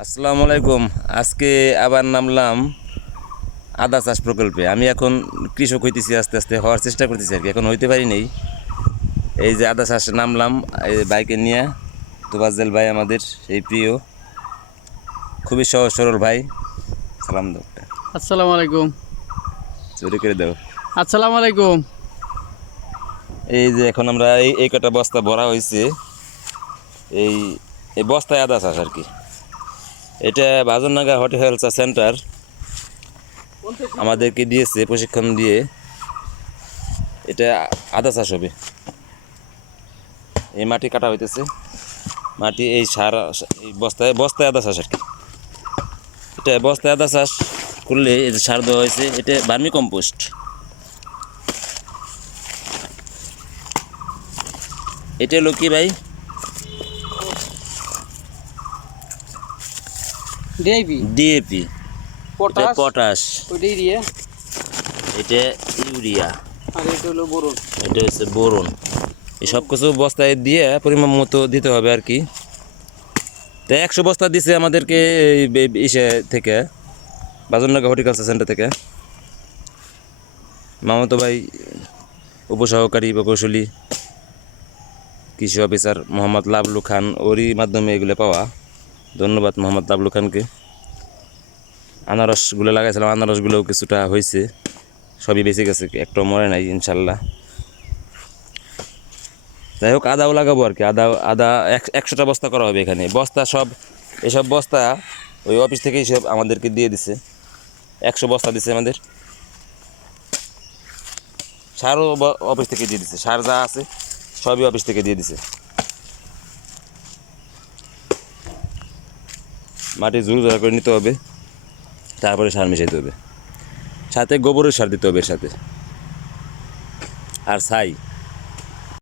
আসসালামু আলাইকুম। আজকে আবার নামলাম আদা চাষ প্রকল্পে। আমি এখন কৃষক হইতেছি, আস্তে আস্তে হওয়ার চেষ্টা করতেছি আর কি, এখন হইতে পারি নাই। এই যে আদা চাষ নামলাম এই বাইকে নিয়ে। তোবাজ্জেল ভাই আমাদের সেই প্রিয়, খুবই সহজ সরল ভাই। সালাম দাও, আসসালামু আলাইকুম। চুরি করে দাও। আসসালামু আলাইকুম। এই যে এখন আমরা এই কটা বস্তা ভরা হয়েছে, এই এই বস্তায় আদা চাষ আর কি। এটা বাজননাগা হর্টিকালচার সেন্টার আমাদেরকে দিয়েছে প্রশিক্ষণ দিয়ে। এটা আদা চাষ হবে। এই মাটি কাটা হইতেছে, মাটি এই সার এই বস্তায় বস্তায় আদা চাষ আর কি। এটা বস্তায় আদা চাষ করলে এই যে সার দেওয়া হয়েছে, এটা ভার্মি কম্পোস্ট। এটা হলো কি ভাই? DIP, DAP. এটা পটাশ, পটাশ, ওইটা ইউরিয়া, এটা ইউরিয়া, আর এটা হলো বোরন। এটা হচ্ছে বোরন। এই সব কিছু বস্তায় দিয়ে পরিমাণ মতো দিতে হবে আর কি। তো 100 বস্তা দিছে আমাদেরকে ইসে থেকে, বাজননাগা হর্টিকালচার সেন্টার থেকে। মামাতো ভাই উপসহকারী প্রকৌশলী কৃষি অফিসার মোহাম্মদ লাবলু খান, ওরই মাধ্যমে এগুলো পাওয়া। ধন্যবাদ মোহাম্মদ লাবলু খানকে। আনারসগুলো লাগাইছিলাম, আনারসগুলোও কিছুটা হয়েছে, সবই বেঁচে গেছে, একটাও মরে নাই ইনশাল্লাহ। যাই হোক, আদাও লাগাবো আর কি। আদা আদা 100টা বস্তা করা হবে এখানে। বস্তা সব এসব বস্তা ওই অফিস থেকেই সব আমাদেরকে দিয়ে দিছে। 100 বস্তা দিছে আমাদের। সারও অফিস থেকে দিয়ে দিছে, সার যা আছে সবই অফিস থেকে দিয়ে দিছে। মাটি জোড়া করে নিতে হবে, তারপরে সার মিশাইতে হবে, সাথে গোবরের সার দিতে হবে এর সাথে, আর ছাই।